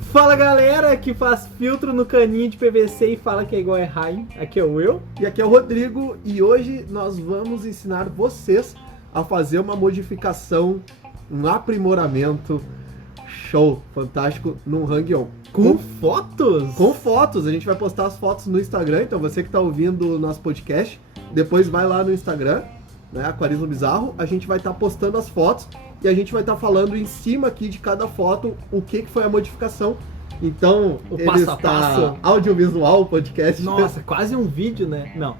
Fala galera que faz filtro no caninho de PVC e fala que é igual a Erraim. Aqui é o Will. E aqui é o Rodrigo e hoje nós vamos ensinar vocês a fazer uma modificação, um aprimoramento show, fantástico no Hang-On. Com fotos? Com fotos, a gente vai postar as fotos no Instagram, então você que está ouvindo o nosso podcast, depois vai lá no Instagram, né, Aquarismo Bizarro, a gente vai estar postando as fotos e a gente vai estar falando em cima aqui de cada foto o que foi a modificação. Então, o ele passo a está passo. Audiovisual, o podcast. Nossa, quase um vídeo, né? Não.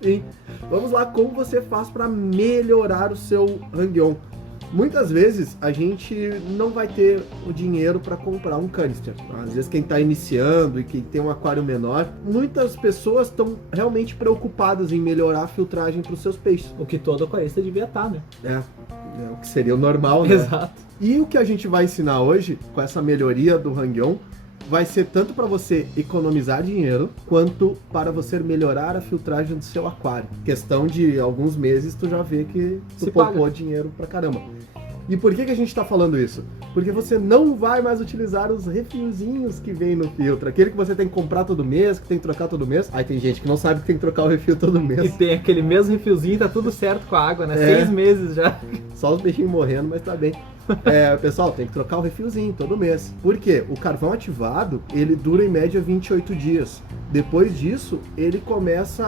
Enfim, vamos lá, como você faz para melhorar o seu Hang-On. Muitas vezes a gente não vai ter o dinheiro para comprar um canister. Às vezes quem está iniciando e quem tem um aquário menor, muitas pessoas estão realmente preocupadas em melhorar a filtragem para os seus peixes. O que todo aquarista devia estar, né? É o que seria o normal, né? Exato. E o que a gente vai ensinar hoje, com essa melhoria do Hang-On, vai ser tanto para você economizar dinheiro, quanto para você melhorar a filtragem do seu aquário. Questão de alguns meses, tu já vê que tu poupou dinheiro pra caramba. E por que a gente tá falando isso? Porque você não vai mais utilizar os refilzinhos que vem no filtro. Aquele que você tem que comprar todo mês, que tem que trocar todo mês. Aí tem gente que não sabe que tem que trocar o refil todo mês. E tem aquele mesmo refilzinho e tá tudo certo com a água, né? 6 meses já. Só os bichinhos morrendo, mas tá bem. Pessoal, tem que trocar o refilzinho todo mês. Por quê? O carvão ativado, ele dura em média 28 dias. Depois disso, ele começa,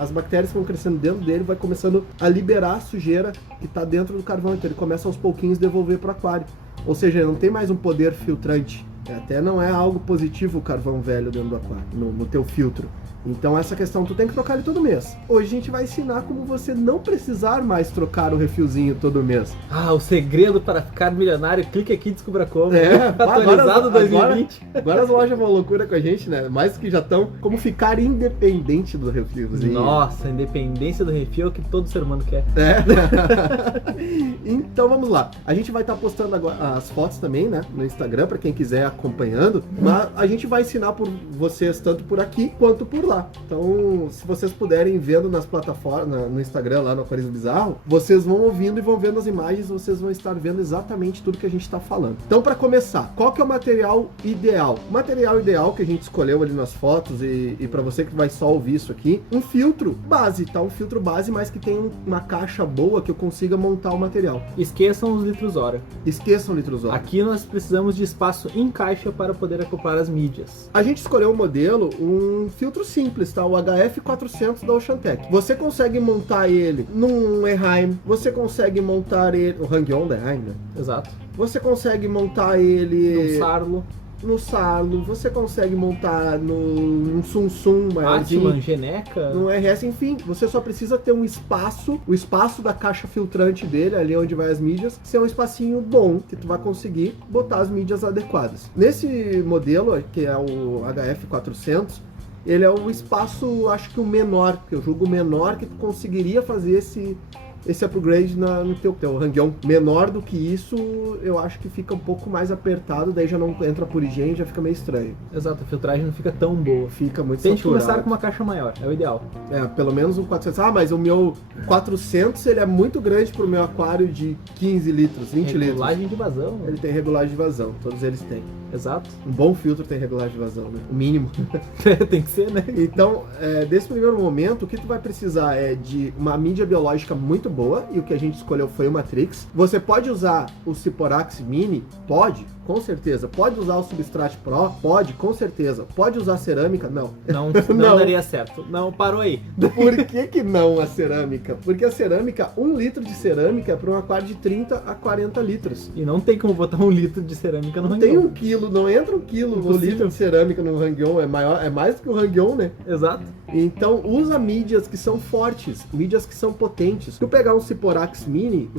as bactérias que vão crescendo dentro dele, vai começando a liberar a sujeira que está dentro do carvão. Então ele começa aos pouquinhos devolver para o aquário. Ou seja, ele não tem mais um poder filtrante. Até não é algo positivo o carvão velho dentro do aquário, no teu filtro. Então essa questão tu tem que trocar ele todo mês. Hoje a gente vai ensinar como você não precisar mais trocar o refilzinho todo mês. Ah, o segredo para ficar milionário, clique aqui e descubra como. Atualizado agora, 2020. Agora as lojas vão loucura com a gente, né? Mais que já estão. Como ficar independente do refilzinho. Nossa, a independência do refil é o que todo ser humano quer. Então vamos lá. A gente vai estar postando agora as fotos também, né? No Instagram, para quem quiser acompanhando. Mas a gente vai ensinar por vocês tanto por aqui quanto por lá. Então, se vocês puderem vendo nas plataformas, no Instagram, lá no Aquarismo Bizarro, vocês vão ouvindo e vão vendo as imagens, vocês vão estar vendo exatamente tudo que a gente está falando. Então, para começar, qual que é o material ideal? O material ideal que a gente escolheu ali nas fotos e para você que vai só ouvir isso aqui, um filtro base, tá? Um filtro base, mas que tem uma caixa boa que eu consiga montar o material. Esqueçam os litros hora. Esqueçam litros hora. Aqui nós precisamos de espaço em caixa para poder acoplar as mídias. A gente escolheu um modelo, um filtro simples, tá? O HF400 da Oceantec. Você consegue montar ele num Erhaim, você consegue montar ele... O Hang-On da Erhaim, né? Exato. Você consegue montar ele... No Sarlo, você consegue montar num Sum maiorzinho, Atman, Geneca, no RS, enfim, você só precisa ter um espaço, o espaço da caixa filtrante dele, ali onde vai as mídias, ser um espacinho bom, que tu vai conseguir botar as mídias adequadas. Nesse modelo, que é o HF400, ele é o espaço, acho que o menor, que eu julgo o menor que tu conseguiria fazer esse upgrade no teu Hang-On. Menor do que isso, eu acho que fica um pouco mais apertado, daí já não entra por higiene, já fica meio estranho. Exato, a filtragem não fica tão boa. Fica muito Tem que saturado. começar com uma caixa maior, é o ideal. Pelo menos um 400. Ah, mas o meu 400, ele é muito grande pro meu aquário de 15 litros, 20 litros. Regulagem de vazão. Ele tem regulagem de vazão, todos eles têm. Exato. Um bom filtro tem regulagem de vazão, né? O mínimo. Tem que ser, né? Então, desse primeiro momento, o que tu vai precisar é de uma mídia biológica muito boa, e o que a gente escolheu foi o Matrix. Você pode usar o Siporax Mini? Pode, com certeza. Pode usar o Substrat Pro? Pode, com certeza. Pode usar cerâmica? Não. Não daria certo. Não, parou aí. Por que não a cerâmica? Porque a cerâmica, 1 litro de cerâmica é para um aquário de 30 a 40 litros. E não tem como botar 1 litro de cerâmica no Hang-On. Tem 1 quilo, não entra 1 quilo no litro de cerâmica no Hang-On, é mais do que o Hang-On, né? Exato. Então usa mídias que são fortes, mídias que são potentes. Se tu pegar um Siporax Mini,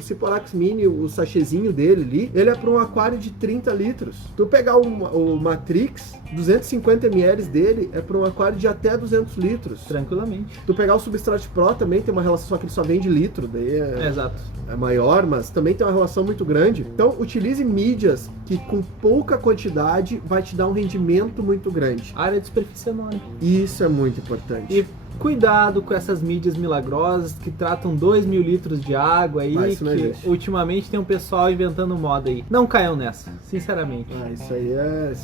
o sachêzinho dele ali, ele é para um aquário de 30 litros. Se tu pegar o Matrix, 250 ml dele é para um aquário de até 200 litros. Tranquilamente. Se tu pegar o Substrat Pro também tem uma relação, só que ele só vende litro, daí Exato. É maior, mas também tem uma relação muito grande. Então utilize mídias que com pouca quantidade vai te dar um rendimento muito grande. Área de superfície enorme. Isso é muito importante. E Cuidado com essas mídias milagrosas que tratam 2.000 litros de água aí, Mas isso não que existe. ultimamente tem um pessoal inventando moda aí. Não caiam nessa, sinceramente. Isso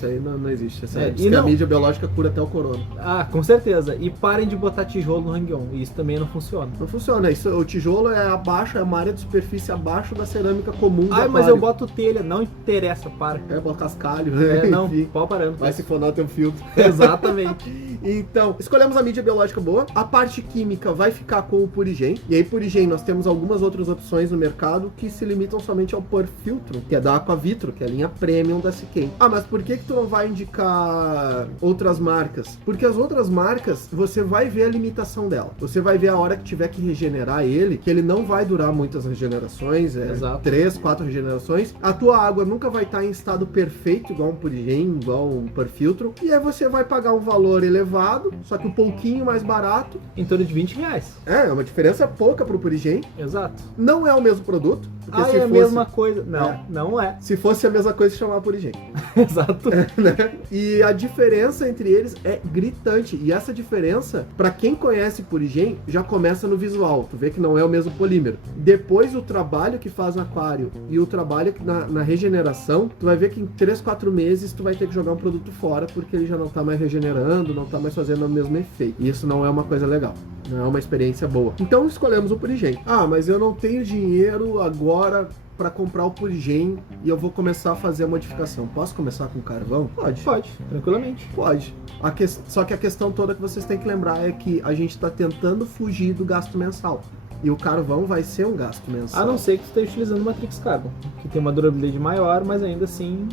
aí não existe. E A não- mídia biológica cura até o corona. Ah, com certeza. E parem de botar tijolo no hang-on, isso também não funciona. Não funciona. O tijolo é abaixo, é uma área de superfície abaixo da cerâmica comum do Ah, mas aquário. eu boto telha, não interessa, para. Bota cascalho, né? Não, Enfim. pau parando. Vai sifonar teu filtro. Exatamente. Então, escolhemos a mídia biológica boa. A parte química vai ficar com o Purigen. E aí, Purigen, nós temos algumas outras opções no mercado que se limitam somente ao Pur Filtro, que é da Aquavitro, que é a linha premium da Siquem. Ah, mas por que tu não vai indicar outras marcas? Porque as outras marcas, você vai ver a limitação dela. Você vai ver a hora que tiver que regenerar ele, que ele não vai durar muitas regenerações, Exato. 3, 4 regenerações. A tua água nunca vai estar em estado perfeito, igual um Purigen, igual um Pur Filtro. E aí você vai pagar um valor elevado, só que um pouquinho mais barato. Em torno de R$20. É uma diferença pouca pro Purigen. Exato. Não é o mesmo produto. Porque Ah, se é a fosse, mesma coisa. Não, É. não é. se fosse a mesma coisa, se chamava Purigen. Exato. Né? E a diferença entre eles é gritante. E essa diferença, pra quem conhece Purigen, já começa no visual. Tu vê que não é o mesmo polímero. Depois, o trabalho que faz no aquário e o trabalho na regeneração, tu vai ver que em 3, 4 meses tu vai ter que jogar um produto fora, porque ele já não tá mais regenerando, não tá mais fazendo o mesmo efeito. E isso não é uma coisa legal. Não é uma experiência boa. Então escolhemos o Purigen. Ah, mas eu não tenho dinheiro agora para comprar o Purigen e eu vou começar a fazer a modificação. Posso começar com carvão? Pode. Pode, tranquilamente. Pode. Só que a questão toda que vocês têm que lembrar é que a gente está tentando fugir do gasto mensal. E o carvão vai ser um gasto mensal. A não ser que você esteja utilizando Matrix Carbon, que tem uma durabilidade maior, mas ainda assim,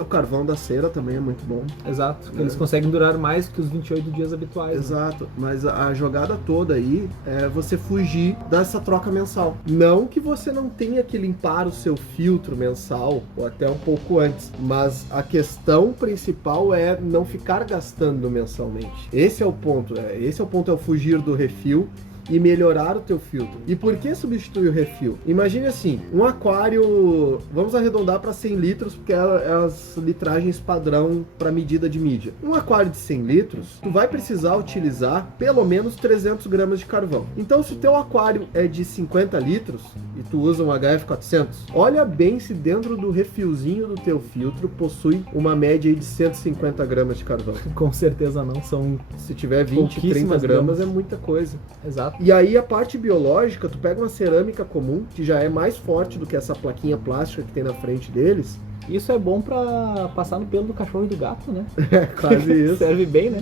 O carvão da cera também é muito bom. exato. Eles conseguem durar mais que os 28 dias habituais. Né? Exato, mas a jogada toda aí é você fugir dessa troca mensal. Não que você não tenha que limpar o seu filtro mensal, ou até um pouco antes, mas a questão principal é não ficar gastando mensalmente. Esse é o ponto, é o fugir do refil e melhorar o teu filtro. E por que substituir o refil? Imagine assim, um aquário, vamos arredondar para 100 litros, porque é as litragens padrão para medida de mídia. Um aquário de 100 litros, tu vai precisar utilizar pelo menos 300 gramas de carvão. Então, se o teu aquário é de 50 litros e tu usa um HF400, olha bem se dentro do refilzinho do teu filtro possui uma média aí de 150 gramas de carvão. Com certeza não, são Se tiver 20, 30 pouquíssimas gramas é muita coisa. exato. E aí a parte biológica, tu pega uma cerâmica comum, que já é mais forte do que essa plaquinha plástica que tem na frente deles. Isso é bom pra passar no pelo do cachorro e do gato, né? É quase isso. Serve bem, né?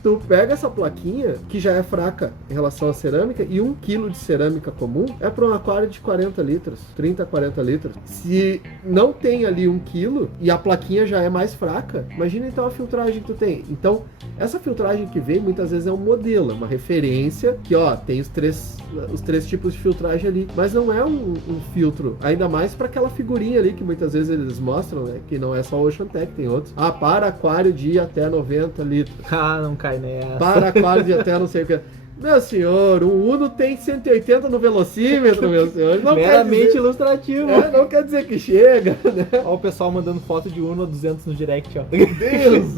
Tu pega essa plaquinha, que já é fraca em relação à cerâmica, e 1 kg de cerâmica comum é para um aquário de 40 litros, 30, 40 litros. Se não tem ali 1 kg e a plaquinha já é mais fraca, imagina então a filtragem que tu tem. Então, essa filtragem que vem muitas vezes é um modelo, é uma referência, que ó, tem os três tipos de filtragem ali, mas não é um filtro, ainda mais para aquela figurinha ali que muitas vezes eles mostram, né, que não é só o Ocean Tech, tem outros. Ah, para aquário de até 90 litros. Ah, não cai nessa. Para aquário de até não sei o que. Meu senhor, o Uno tem 180 no velocímetro, meu senhor. Não Meramente quer dizer, ilustrativo. não quer dizer que chega, né? Olha o pessoal mandando foto de Uno a 200 no direct, ó. Deus!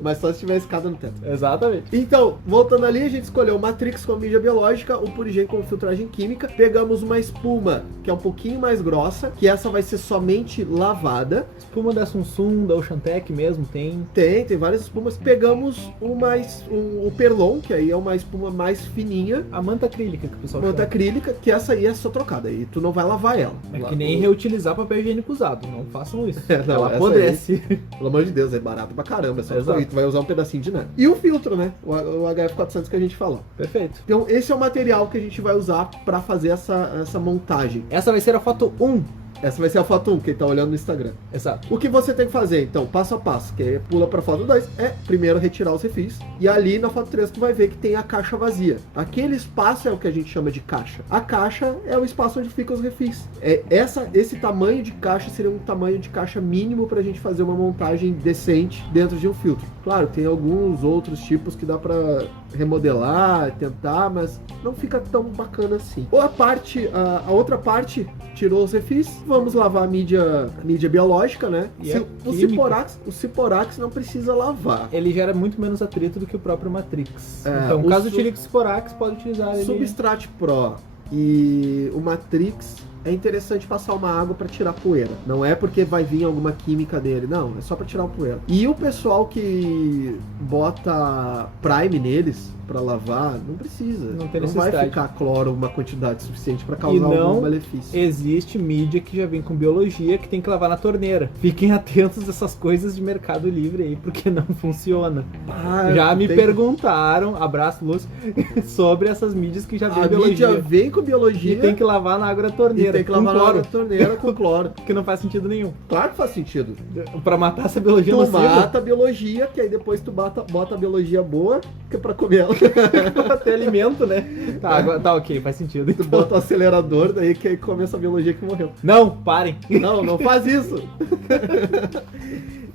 Mas só se tiver escada no teto. Exatamente. Então, voltando ali, a gente escolheu o Matrix com mídia biológica, o Purigen com filtragem química. Pegamos uma espuma que é um pouquinho mais grossa, que essa vai ser somente lavada. Espuma da Samsung, da Ocean Tech mesmo, tem. Tem várias espumas. Pegamos o Perlon, que aí é uma espuma mais fininha. A manta acrílica que o pessoal Manta chama. acrílica, que essa aí é só trocada, e tu não vai lavar ela. É que nem reutilizar papel higiênico usado, não façam isso. Não, Ela essa apodrece. Pelo amor de Deus, é barato pra caramba, é só Exato. tu vai usar um pedacinho de nada. E o filtro, né? O HF400 que a gente falou. Perfeito. Então, esse é o material que a gente vai usar pra fazer essa montagem. Essa vai ser a foto 1. Essa vai ser a foto 1, quem tá olhando no Instagram. Exato. O que você tem que fazer, então, passo a passo, que aí pula pra foto 2, é primeiro retirar os refis. E ali na foto 3 tu vai ver que tem a caixa vazia. Aquele espaço é o que a gente chama de caixa. A caixa é o espaço onde ficam os refis. Esse tamanho de caixa seria um tamanho de caixa mínimo pra gente fazer uma montagem decente dentro de um filtro. Claro, tem alguns outros tipos que dá pra remodelar, tentar, mas não fica tão bacana assim. Ou a outra parte tirou os refis, vamos lavar a mídia biológica, né? E é O Ciporax não precisa lavar. Ele gera muito menos atrito do que o próprio Matrix. É, Então, o caso utilize o Ciporax, pode utilizar ele. Substrat Pro e o Matrix é interessante passar uma água para tirar poeira. Não é porque vai vir alguma química dele, não, é só para tirar a poeira. E o pessoal que bota Prime neles para lavar, não precisa. Não tem vai necessidade. ficar cloro uma quantidade suficiente para causar algum malefício. Existe mídia que já vem com biologia que tem que lavar na torneira. Fiquem atentos dessas coisas de Mercado Livre aí, porque não funciona. Já me perguntaram, abraço Lúcio, sobre essas mídias que já vem biologia. A mídia vem com biologia e tem que lavar na água da torneira. E tem que lavar na água da torneira com cloro. Que não faz sentido nenhum. Claro que faz sentido. Pra matar essa biologia tu nociva. mata a biologia, que aí depois tu bota a biologia boa, que é pra comer ela. Até alimento, né? Tá ok, faz sentido. Tu bota o acelerador, daí que aí come essa biologia que morreu. Não, parem. Não faz isso.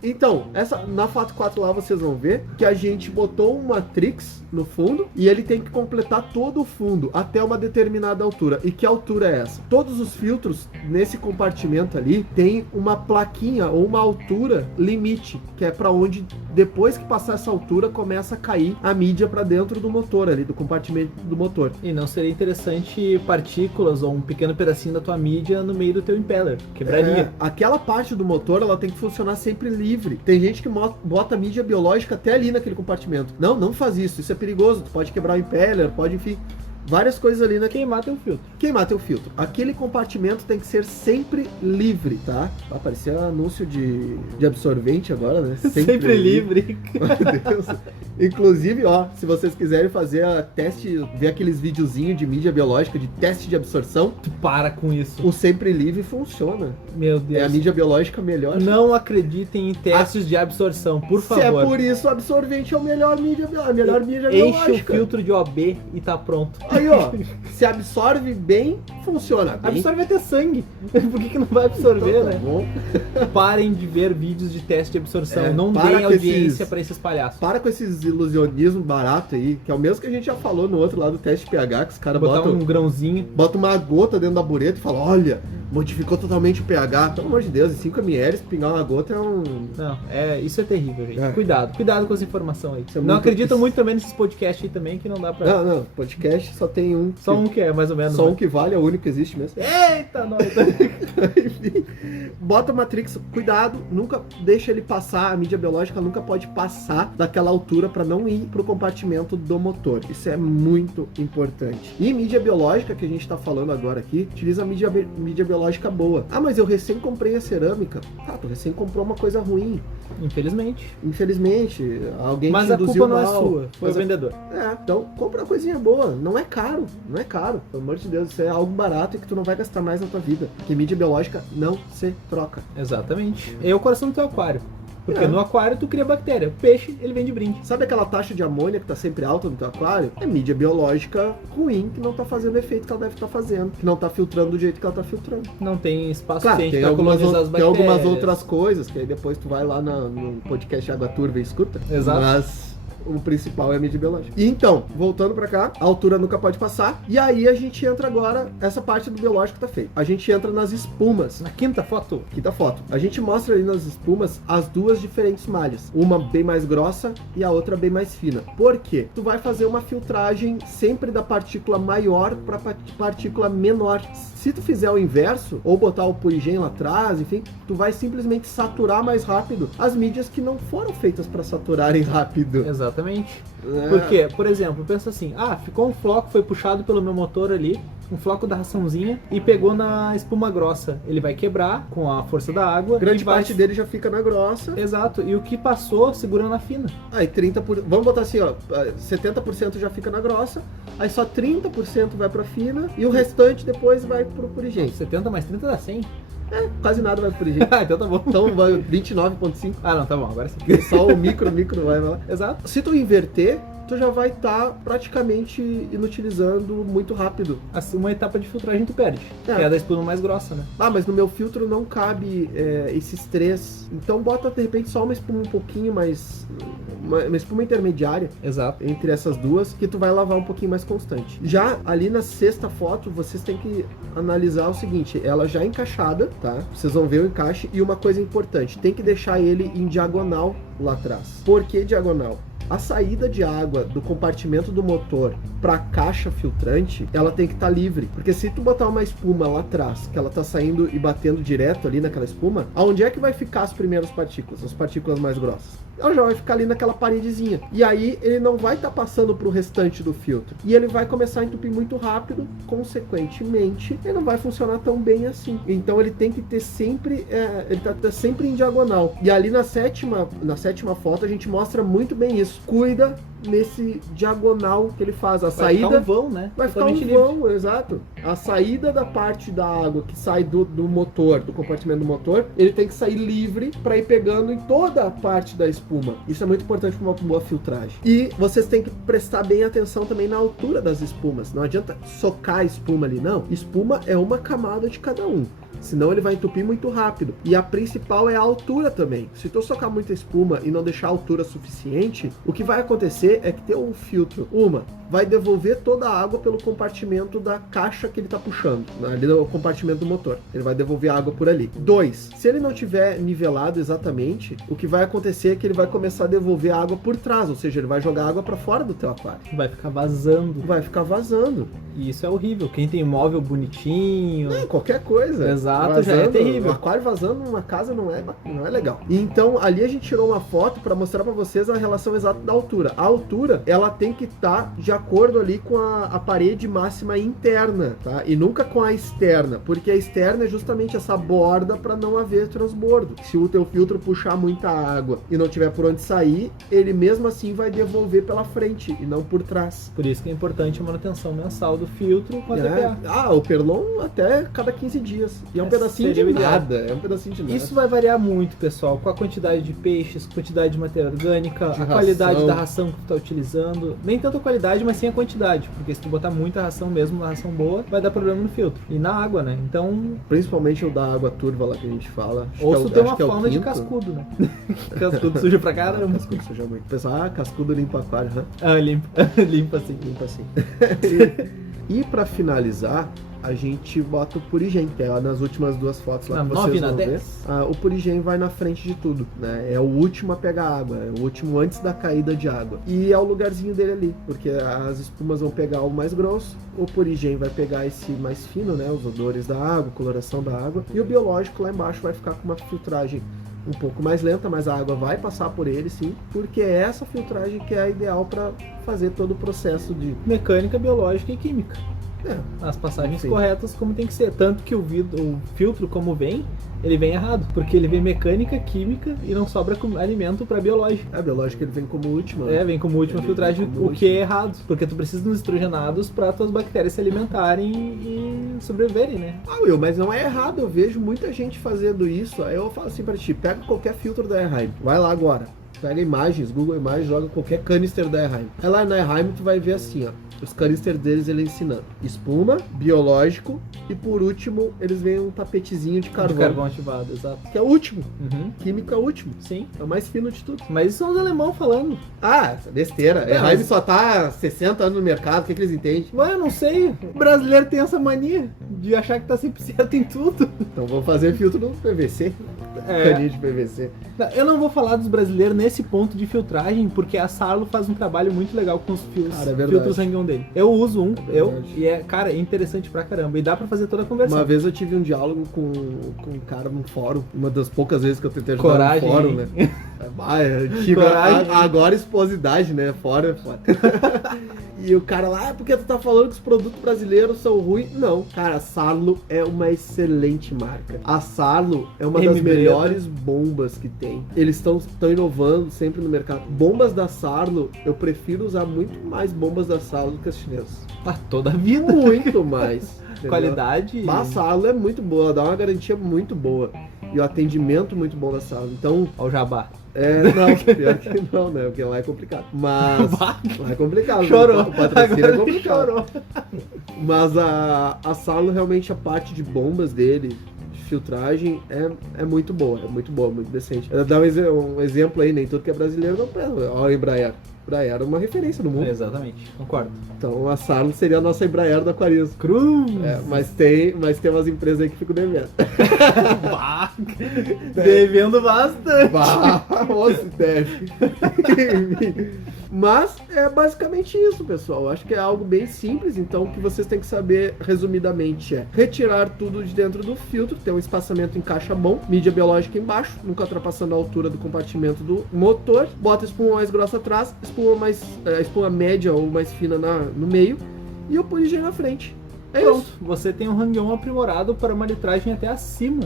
Então, na Fato 4 lá vocês vão ver que a gente botou um Matrix no fundo e ele tem que completar todo o fundo até uma determinada altura. E que altura é essa? Todos os filtros nesse compartimento ali tem uma plaquinha ou uma altura limite, que é para onde depois que passar essa altura começa a cair a mídia para dentro do motor ali, do compartimento do motor. E não seria interessante partículas ou um pequeno pedacinho da tua mídia no meio do teu impeller? Quebraria. Aquela parte do motor, ela tem que funcionar sempre livre. Tem gente que bota mídia biológica até ali naquele compartimento. Não faz isso é perigoso. Tu pode quebrar o impeller, pode, enfim, várias coisas ali na... Queimar teu filtro. Aquele compartimento tem que ser sempre livre, tá? Vai parecer anúncio de absorvente agora, né? Sempre livre. Meu Deus. Inclusive, ó, se vocês quiserem fazer a teste, ver aqueles videozinhos de mídia biológica, de teste de absorção... Tu para com isso. O sempre livre funciona. Meu Deus. É a mídia biológica melhor. Não acreditem em testes de absorção, por favor. Se é por isso, o absorvente é a melhor mídia biológica. Enche o filtro de OB e tá pronto. Aí, ó, se absorve bem, funciona bem. Absorve até sangue. Por que não vai absorver, então, tá né? Bom. Parem de ver vídeos de teste de absorção. Não deem audiência pra esses palhaços. Para com esses ilusionismo barato aí, que é o mesmo que a gente já falou no outro lado do teste pH, que os caras botam um grãozinho, bota uma gota dentro da bureta e fala, olha, modificou totalmente o pH. Pelo amor de Deus, em 5 ml, pingar uma gota é um... Não, isso é terrível, gente. Cuidado com essa informação aí. Não acreditam muito também nesses podcasts aí também, que não dá pra... Não, podcast só tem um. Só um que é, mais ou menos. Só um que vale, é o único que existe mesmo. Eita, nós! Enfim, bota o Matrix, cuidado, nunca deixa ele passar, a mídia biológica nunca pode passar daquela altura para não ir pro compartimento do motor. Isso é muito importante. E mídia biológica, que a gente tá falando agora aqui, utiliza a mídia biológica boa. Ah, mas eu recém comprei a cerâmica. Tá, tu recém comprou uma coisa ruim. Infelizmente, alguém mas te induziu mal. Mas a culpa não é sua, foi o vendedor. Então compra uma coisinha boa. Não é caro, pelo amor de Deus. Isso é algo barato e que tu não vai gastar mais na tua vida. Porque mídia biológica não se troca. Exatamente. É o coração do teu aquário. Porque no aquário tu cria bactéria. O peixe, ele vem de brinde. Sabe aquela taxa de amônia que tá sempre alta no teu aquário? É mídia biológica ruim, que não tá fazendo o efeito que ela deve estar fazendo. Que não tá filtrando do jeito que ela tá filtrando. Não tem espaço claro, suficiente pra colonizar as bactérias. Tem algumas outras coisas, que aí depois tu vai lá no podcast Água Turva e escuta. Exato. Mas... o principal é a mídia biológica. E então, voltando pra cá, a altura nunca pode passar. E aí a gente entra agora, essa parte do biológico tá feita. A gente entra nas espumas. Na quinta foto. A gente mostra ali nas espumas as duas diferentes malhas. Uma bem mais grossa e a outra bem mais fina. Por quê? Tu vai fazer uma filtragem sempre da partícula maior pra partícula menor. Se tu fizer o inverso, ou botar o purigen lá atrás, enfim, tu vai simplesmente saturar mais rápido as mídias que não foram feitas para saturarem rápido. Exatamente. Porque, por exemplo, pensa assim, ficou um floco, foi puxado pelo meu motor ali, um floco da raçãozinha, e pegou na espuma grossa. Ele vai quebrar com a força da água. Grande parte dele já fica na grossa. Exato. E o que passou, segura na fina. Aí 30%, vamos botar assim, ó, 70% já fica na grossa, aí só 30% vai pra fina, e o restante depois vai pro purigem. 70 mais 30 dá 100. Quase nada vai pro purigem. Então tá bom. Então vai 29,5. Não, tá bom, agora sim. Só o micro vai lá. Exato. Se tu inverter, tu já vai estar praticamente inutilizando muito rápido. Assim, uma etapa de filtragem tu perde, que é a da espuma mais grossa, né? Ah, mas no meu filtro não cabe esses 3. Então bota de repente só uma espuma um pouquinho mais... Uma espuma intermediária. Exato. Entre essas duas, que tu vai lavar um pouquinho mais constante. Já ali na sexta foto, vocês têm que analisar o seguinte, ela já encaixada, tá? Vocês vão ver o encaixe, e uma coisa importante, tem que deixar ele em diagonal lá atrás. Por que diagonal? A saída de água do compartimento do motor para a caixa filtrante, ela tem que estar livre. Porque se tu botar uma espuma lá atrás, que ela tá saindo e batendo direto ali naquela espuma, aonde é que vai ficar as primeiras partículas, as partículas mais grossas? Ela já vai ficar ali naquela paredezinha. E aí ele não vai estar passando pro restante do filtro. E ele vai começar a entupir muito rápido, consequentemente, ele não vai funcionar tão bem assim. Então ele tem que ter sempre, ele tá sempre em diagonal. E ali na sétima foto a gente mostra muito bem isso. Cuida nesse diagonal que ele faz. A saída ficar um vão, né? Vai ficar um vão, exato. A saída da parte da água que sai do motor, do compartimento do motor, ele tem que sair livre para ir pegando em toda a parte da espuma. Isso é muito importante para uma boa filtragem. E vocês têm que prestar bem atenção também na altura das espumas. Não adianta socar a espuma ali, não. Espuma é uma camada de cada um. Senão ele vai entupir muito rápido. E a principal é a altura também. Se tu socar muita espuma e não deixar a altura suficiente, o que vai acontecer é que teu filtro, vai devolver toda a água pelo compartimento da caixa que ele tá puxando, ali no compartimento do motor. Ele vai devolver a água por ali. 2, se ele não tiver nivelado exatamente, o que vai acontecer é que ele vai começar a devolver a água por trás, ou seja, ele vai jogar água para fora do teu aquário. Vai ficar vazando. Vai ficar vazando. E isso é horrível. Quem tem móvel bonitinho... qualquer coisa. Exato, vazando, já é terrível. O aquário vazando numa casa não é legal. Então, ali a gente tirou uma foto para mostrar para vocês a relação exata da altura. A altura, ela tem que estar de acordo ali com a parede máxima interna, tá? E nunca com a externa, porque a externa é justamente essa borda para não haver transbordo. Se o teu filtro puxar muita água e não tiver por onde sair, ele mesmo assim vai devolver pela frente e não por trás. Por isso que é importante a manutenção mensal do filtro com a TPA. O Perlon até cada 15 dias. E é um pedacinho de nada. É um pedacinho de nada. Isso vai variar muito, pessoal, com a quantidade de peixes, quantidade de matéria orgânica, a qualidade da ração que tu tá utilizando. Nem tanto a qualidade, mas sim a quantidade. Porque se tu botar muita ração mesmo, uma ração boa, vai dar problema no filtro. E na água, né? Então... Principalmente o da água turva lá que a gente fala. Ou se tu tem uma fauna de cascudo, né? Cascudo suja pra caramba. Cascudo suja muito. O pessoal, cascudo limpa aquário, né? Limpa. Limpa sim. Limpa sim. E pra finalizar, a gente bota o Purigen, que é nas últimas duas fotos lá que vocês vão ver. O Purigen vai na frente de tudo, né? É o último a pegar água, é o último antes da caída de água. E é o lugarzinho dele ali, porque as espumas vão pegar o mais grosso, o Purigen vai pegar esse mais fino, né? Os odores da água, coloração da água, e o biológico lá embaixo vai ficar com uma filtragem um pouco mais lenta, mas a água vai passar por ele sim, porque é essa filtragem que é a ideal para fazer todo o processo de mecânica, biológica e química. As passagens corretas como tem que ser. Tanto que o filtro, como vem, ele vem errado. Porque ele vem mecânica, química e não sobra alimento para biológica. A biológica ele vem como última. Vem como última filtragem, o que é errado. Porque tu precisa dos nitrogenados para tuas bactérias se alimentarem e sobreviverem, né? Will, mas não é errado. Eu vejo muita gente fazendo isso. Aí eu falo assim pra ti, pega qualquer filtro da Erheim. Vai lá agora. Pega imagens, Google Imagens, joga qualquer canister da Erheim. Aí lá na Erheim tu vai ver assim, os canisters deles ele ensinando espuma, biológico e por último eles veem um tapetezinho de carvão. De carvão ativado, exato. Que é o último. Química é o último. Sim. É o mais fino de tudo. Mas isso são os alemães falando. Essa besteira. A Erheim só tá 60 anos no mercado, o que eles entendem? Mas eu não sei. O brasileiro tem essa mania de achar que tá sempre certo em tudo. Então vou fazer filtro no PVC. Caninho de PVC. Eu não vou falar dos brasileiros nesse ponto de filtragem, porque a Sarlo faz um trabalho muito legal com os filtros Hang-On dele. Eu uso um, e é interessante pra caramba. E dá pra fazer toda a conversão. Uma vez eu tive um diálogo com um cara num fórum, uma das poucas vezes que eu tentei ajudar no fórum, né? Agora exposidade, né? Fora é foda. E o cara lá, porque tu tá falando que os produtos brasileiros são ruins? Não, cara, a Sarlo é uma excelente marca. A Sarlo é uma das melhores bombas que tem. Eles estão inovando sempre no mercado. Bombas da Sarlo, eu prefiro usar muito mais bombas da Sarlo do que as chinesas. Toda a vida. Muito mais. Qualidade. A Sarlo é muito boa, dá uma garantia muito boa. e o atendimento muito bom da sala. Então, Ó o jabá. não, pior que não, né? Porque lá é complicado. Mas. Lá é complicado. Chorou. O patrocínio Agora é complicado. chorou. Mas a sala, realmente, a parte de bombas dele, de filtragem, é muito boa, muito decente. Eu vou dar um exemplo aí, nem tudo que é brasileiro não pega. Olha a Embraer. Embraer é uma referência no mundo. Exatamente, concordo. Então a Sarlo seria a nossa Embraer do aquarismo. Cruz! Mas tem umas empresas aí que ficam devendo. Devendo bastante. Nossa, deve. Mas é basicamente isso, pessoal. Eu acho que é algo bem simples, então o que vocês têm que saber, resumidamente, é retirar tudo de dentro do filtro, ter um espaçamento em caixa bom, mídia biológica embaixo, nunca ultrapassando a altura do compartimento do motor, bota a espuma mais grossa atrás, espuma média ou mais fina no meio e o poligem na frente. Pronto, você tem um hang-on aprimorado para uma litragem até acima.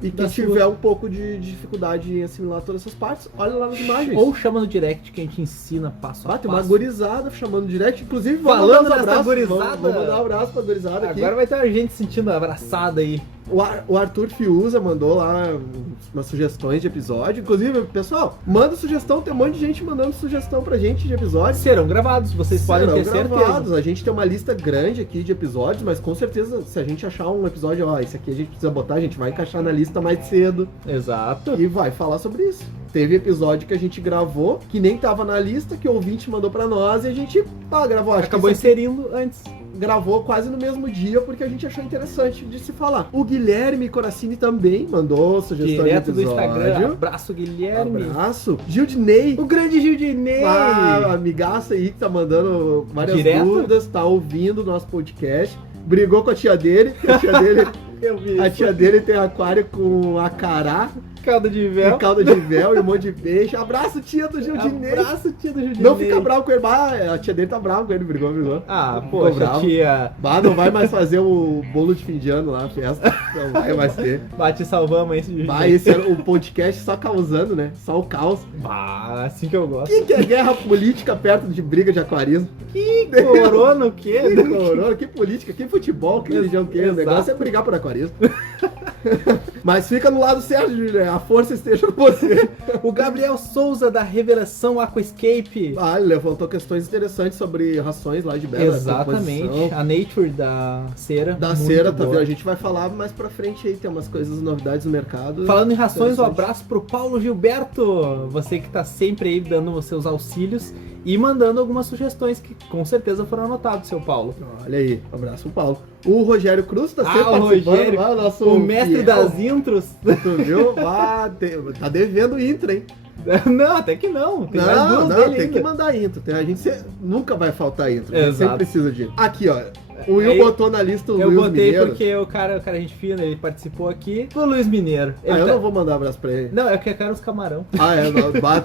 E quem tiver um pouco de dificuldade em assimilar todas essas partes, olha lá nas imagens. Ou chama no direct que a gente ensina passo a passo. Tem uma gurizada chamando no direct, inclusive falando nessa gurizada. Vamos mandar um abraço pra gurizada aqui. Agora vai ter a gente sentindo abraçada aí. O Arthur Fiuza mandou lá umas sugestões de episódio. Inclusive, pessoal, manda sugestão. Tem um monte de gente mandando sugestão pra gente de episódios. Serão gravados, vocês podem ter certeza. A gente tem uma lista grande aqui de episódios, mas com certeza, se a gente achar um episódio, esse aqui a gente precisa botar, a gente vai encaixar na lista mais cedo. Exato. E vai falar sobre isso. Teve episódio que a gente gravou, que nem tava na lista, que o ouvinte mandou pra nós e a gente gravou. Acabou inserindo antes. Gravou quase no mesmo dia, porque a gente achou interessante de se falar. O Guilherme Coracini também mandou sugestão direto de episódio. Do Instagram. Abraço, Guilherme. Abraço. Gildinei. O grande Gildinei. Amigaça aí que tá mandando várias dúvidas, tá ouvindo o nosso podcast. Brigou com a tia dele. A tia dele tem aquário com acará. Calda de véu. E calda de véu e um monte de peixe. Abraço, tia do Gildinei. Abraço, tia do Gildinei. Não fica bravo com ele. A tia dele tá brava com ele. Brigou. Poxa, tia. Não vai mais fazer o bolo de fim de ano lá, a festa. Não vai mais ter. Te salvamos aí, Gildinei. Esse era o podcast só causando, né? Só o caos. Assim que eu gosto. Que é guerra política perto de briga de aquarismo? Que corona o quê? Que política, que futebol, que religião, que o negócio é brigar por aquarismo. Mas fica no lado certo, Juliana. A força esteja com você. O Gabriel Souza, da Revelação Aquascape. Ele levantou questões interessantes sobre rações lá de Bela. Exatamente. A Nature da cera. Da cera, tá vendo? A gente vai falar mais pra frente aí, tem umas coisas, novidades no mercado. Falando em rações, um abraço pro Paulo Gilberto. Você que tá sempre aí dando os seus auxílios e mandando algumas sugestões que com certeza foram anotadas, seu Paulo. Olha aí, um abraço pro Paulo. O Rogério Cruz tá sempre participando. Rogério, nosso o mestre das intros. Tu viu? Tá devendo intro, hein? Não, até que não. Tem tem que mandar intro. A gente nunca vai faltar intro. A gente Exato. sempre precisa de. Aqui, ó. O Will botou na lista o Luiz Mineiro. Eu botei porque o cara a gente fina, ele participou aqui. O Luiz Mineiro. Eu não vou mandar um abraço pra ele. Não, eu quero os camarão.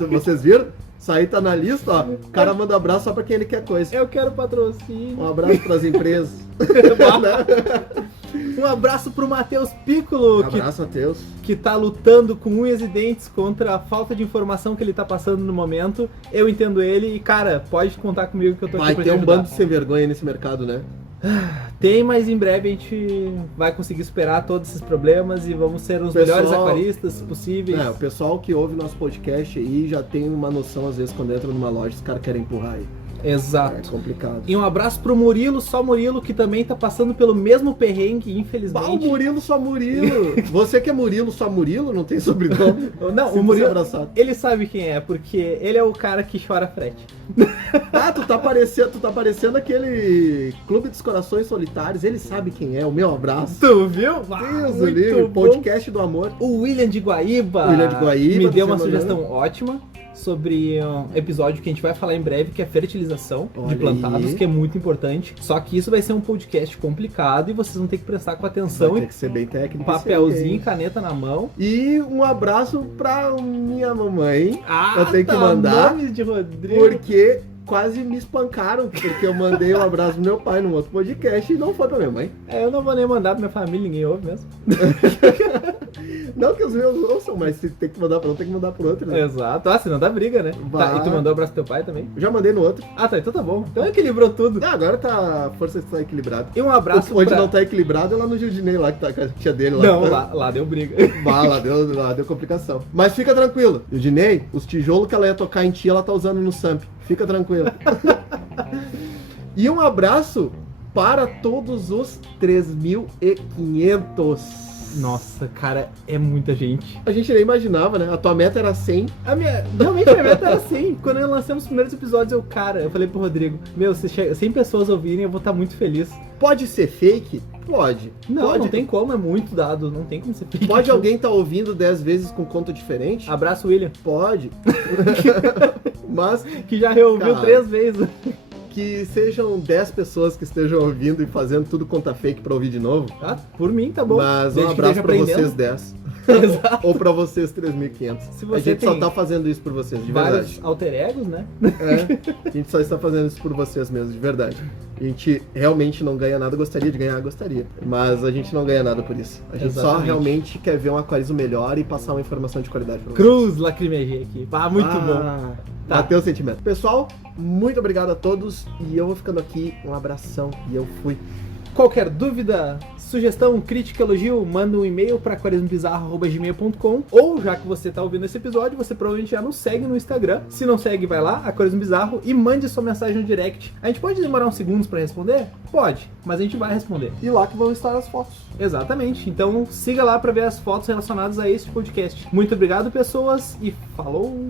Vocês viram? Isso aí tá na lista, ó. O cara manda abraço só pra quem ele quer coisa. Eu quero patrocínio. Um abraço pras empresas. Um abraço pro Matheus Piccolo. Abraço, Matheus. Que tá lutando com unhas e dentes contra a falta de informação que ele tá passando no momento. Eu entendo ele e, cara, pode contar comigo que eu tô aqui pra te ajudar. Vai ter um bando de sem vergonha nesse mercado, né? Tem, mas em breve a gente vai conseguir superar todos esses problemas e vamos ser os melhores aquaristas possíveis. O pessoal que ouve nosso podcast aí já tem uma noção, às vezes, quando entra numa loja, os caras querem empurrar aí. Exato. É complicado. E um abraço pro Murilo, só Murilo, que também tá passando pelo mesmo perrengue, infelizmente. O Murilo, só Murilo. Você que é Murilo, só Murilo, não tem sobrenome. Não, o Murilo, ele sabe quem é, porque ele é o cara que chora frete. Tu tá parecendo aquele Clube dos Corações Solitários. Ele sabe quem é, o meu abraço. Tu viu? Deus do livro, podcast do amor. O William de Guaíba. Me deu uma sugestão ótima sobre um episódio que a gente vai falar em breve, que é fertilização de plantados, que é muito importante. Só que isso vai ser um podcast complicado e vocês vão ter que prestar com atenção. Vai ter que ser bem técnico. Papelzinho e caneta na mão. E um abraço pra minha mamãe. Eu tenho que mandar. Nomes de Rodrigo. Porque quase me espancaram, porque eu mandei um abraço pro meu pai num outro podcast e não foi pra minha mãe. Eu não vou nem mandar pra minha família, ninguém ouve mesmo. Não que os meus ouçam, mas se tem que mandar pra um, tem que mandar pro outro, né? Exato. Ah, senão dá briga, né? Tá, e tu mandou abraço pro teu pai também? Eu já mandei no outro. Ah, tá, então tá bom. Então equilibrou tudo. Agora tá, a força está equilibrada. E um abraço Onde não tá equilibrado é lá no Gildinei, lá que tá com a tia dele. Lá. Não, lá deu briga. Lá deu complicação. Mas fica tranquilo. Gildinei, os tijolos que ela ia tocar em ti, ela tá usando no Samp. Fica tranquilo. E um abraço para todos os 3.500. Nossa, cara, é muita gente. A gente nem imaginava, né? A tua meta era 100. Realmente a meta era 100. Quando eu lancei os primeiros episódios, eu falei pro Rodrigo, se 100 pessoas ouvirem, eu vou estar muito feliz. Pode ser fake? Pode. Não tem como, é muito dado, não tem como ser fake. Pode alguém estar ouvindo 10 vezes com conto diferente? Abraço, William. Pode. Mas que já reouviu 3 vezes. Que sejam 10 pessoas que estejam ouvindo e fazendo tudo conta fake pra ouvir de novo. Ah, por mim tá bom. Mas um abraço pra vocês 10. Exato. Ou pra vocês 3.500. A gente só tá fazendo isso por vocês, de vários verdade. Alter egos, né? A gente só está fazendo isso por vocês mesmo, de verdade. A gente realmente não ganha nada, gostaria de ganhar, gostaria. Mas a gente não ganha nada por isso. A gente só realmente quer ver um aquarismo melhor e passar uma informação de qualidade pra vocês. Cruz lacrimejei aqui. Muito bom. Tá. Bateu o sentimento. Pessoal, muito obrigado a todos. E eu vou ficando aqui. Um abração e eu fui. Qualquer dúvida, sugestão, crítica, elogio, manda um e-mail para aquarismobizarro@gmail.com. Ou, já que você está ouvindo esse episódio, você provavelmente já nos segue no Instagram. Se não segue, vai lá, Aquarismo Bizarro, e mande sua mensagem no direct. A gente pode demorar uns segundos para responder? Pode, mas a gente vai responder. E lá que vão estar as fotos. Exatamente. Então siga lá para ver as fotos relacionadas a esse podcast. Muito obrigado, pessoas, e falou!